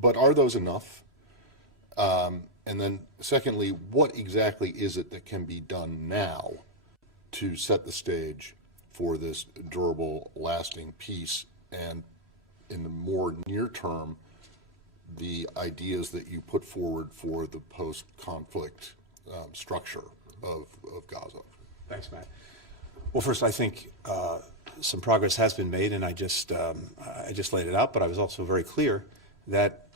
But are those enough? And then secondly, what exactly is it that can be done now to set the stage for this durable, lasting peace? And in the more near term, the ideas that you put forward for the post-conflict structure of Gaza? Thanks, Matt. Well, first, I think some progress has been made, and I just laid it out, but I was also very clear that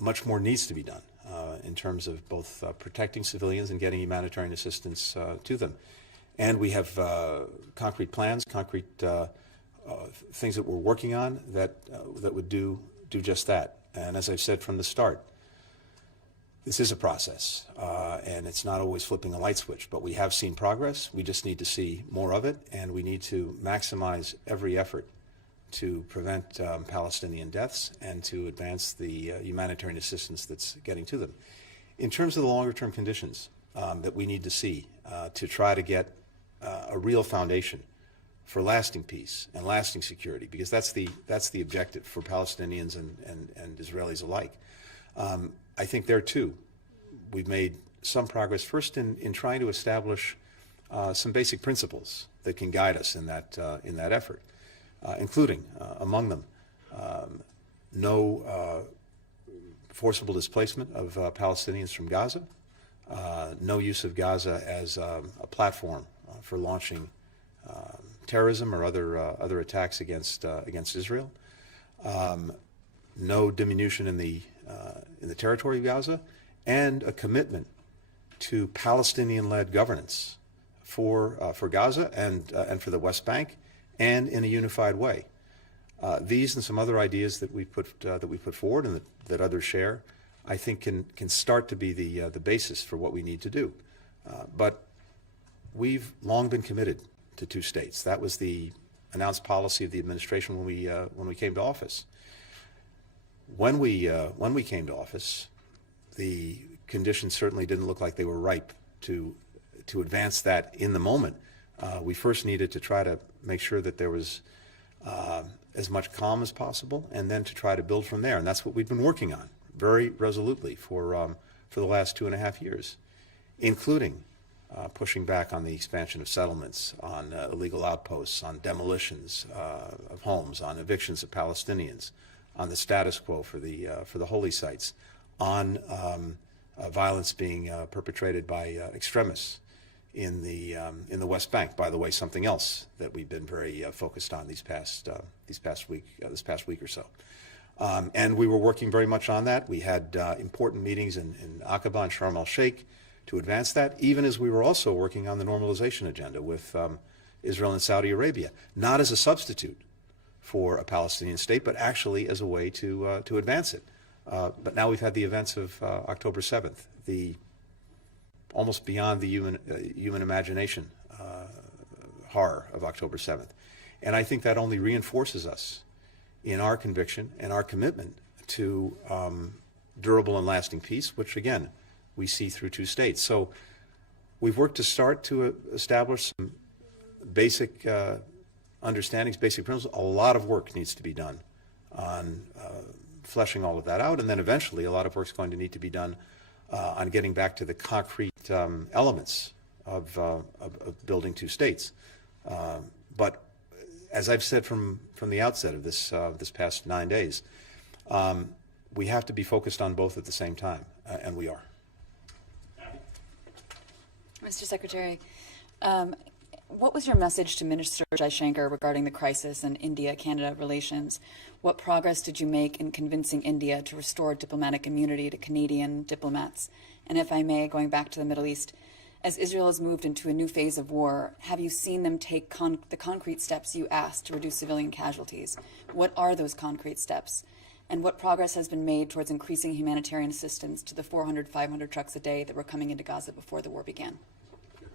much more needs to be done in terms of both protecting civilians and getting humanitarian assistance to them. And we have concrete plans, concrete things that we're working on that would do just that. And as I've said from the start, this is a process, and it's not always flipping a light switch, but we have seen progress. We just need to see more of it, and we need to maximize every effort to prevent Palestinian deaths and to advance the humanitarian assistance that's getting to them. In terms of the longer-term conditions that we need to see to try to get a real foundation for lasting peace and lasting security, because that's the objective for Palestinians and Israelis alike. I think there too, we've made some progress. First, in trying to establish some basic principles that can guide us in that effort, including among them no forcible displacement of Palestinians from Gaza, no use of Gaza as a platform for launching terrorism or other attacks against Israel, no diminution in the territory of Gaza, and a commitment to Palestinian-led governance for Gaza and for the West Bank, and in a unified way. These and some other ideas that we put forward and that others share, I think can start to be the basis for what we need to do. But we've long been committed to two states. That was the announced policy of the administration when we came to office. When we came to office, the conditions certainly didn't look like they were ripe to advance that in the moment. We first needed to try to make sure that there was as much calm as possible, and then to try to build from there. And that's what we've been working on very resolutely for the last 2.5 years, including pushing back on the expansion of settlements, on illegal outposts, on demolitions of homes, on evictions of Palestinians, on the status quo for the holy sites, on violence being perpetrated by extremists in the West Bank. By the way, something else that we've been very focused on this past week or so. And we were working very much on that. We had important meetings in Aqaba and Sharm el-Sheikh to advance that, even as we were also working on the normalization agenda with Israel and Saudi Arabia, not as a substitute for a Palestinian state, but actually as a way to advance it. But now we've had the events of October 7th, the almost beyond the human imagination horror of October 7th. And I think that only reinforces us in our conviction and our commitment to durable and lasting peace, which again, we see through two states. So we've worked to start to establish some basic understandings, basic principles. A lot of work needs to be done on fleshing all of that out, and then eventually a lot of work's going to need to be done on getting back to the concrete elements of building two states. But as I've said from the outset of this past 9 days, we have to be focused on both at the same time, and we are. Mr. Secretary, what was your message to Minister Jaishankar regarding the crisis and India-Canada relations? What progress did you make in convincing India to restore diplomatic immunity to Canadian diplomats? And if I may, going back to the Middle East, as Israel has moved into a new phase of war, have you seen them take the concrete steps you asked to reduce civilian casualties? What are those concrete steps? And what progress has been made towards increasing humanitarian assistance to the 400, 500 trucks a day that were coming into Gaza before the war began?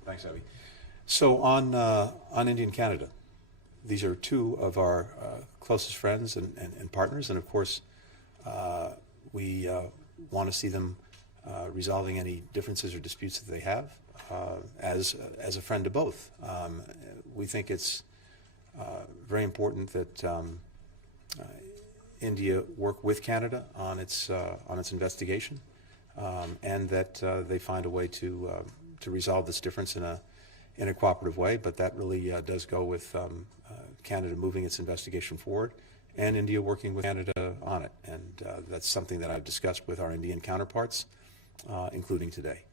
Thanks, Abby. So on India and Canada, these are two of our closest friends and partners, and of course, we want to see them resolving any differences or disputes that they have as a friend to both. We think it's very important that India work with Canada on its investigation, and that they find a way to resolve this difference in a cooperative way. But that really does go with Canada moving its investigation forward, and India working with Canada on it. And that's something that I've discussed with our Indian counterparts, including today.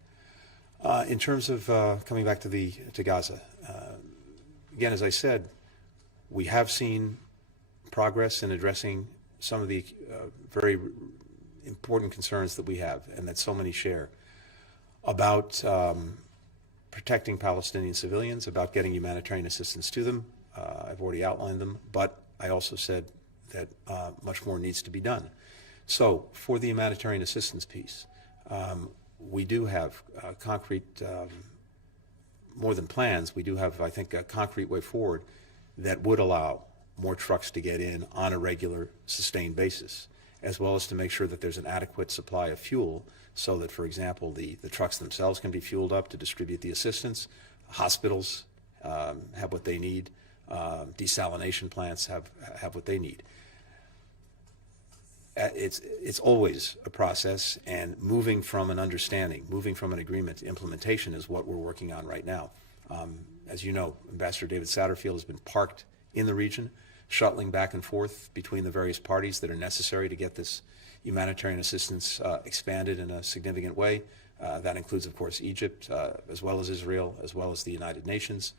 In terms of coming back to Gaza, again, as I said, we have seen progress in addressing some of the very important concerns that we have and that so many share about protecting Palestinian civilians, about getting humanitarian assistance to them. I've already outlined them, but I also said that much more needs to be done. So for the humanitarian assistance piece, we do have concrete, more than plans, we do have, I think, a concrete way forward that would allow more trucks to get in on a regular, sustained basis, as well as to make sure that there's an adequate supply of fuel so that, for example, the trucks themselves can be fueled up to distribute the assistance. Hospitals have what they need. Desalination plants have what they need. It's always a process, and moving from an understanding, moving from an agreement to implementation is what we're working on right now. As you know, Ambassador David Satterfield has been parked in the region, shuttling back and forth between the various parties that are necessary to get this humanitarian assistance expanded in a significant way. That includes, of course, Egypt, as well as Israel, as well as the United Nations,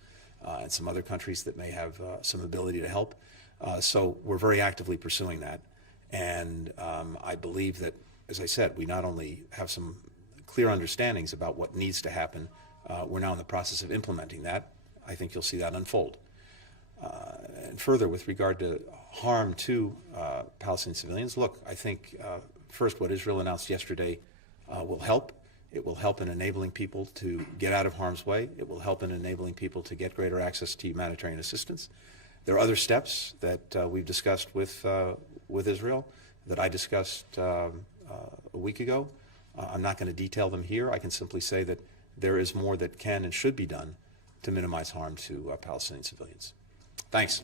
and some other countries that may have some ability to help. So we're very actively pursuing that. And I believe that, as I said, we not only have some clear understandings about what needs to happen, we're now in the process of implementing that. I think you'll see that unfold. And further, with regard to harm to Palestinian civilians, look, I think first what Israel announced yesterday will help. It will help in enabling people to get out of harm's way. It will help in enabling people to get greater access to humanitarian assistance. There are other steps that we've discussed with Israel that I discussed a week ago. I'm not going to detail them here. I can simply say that there is more that can and should be done to minimize harm to Palestinian civilians. Thanks.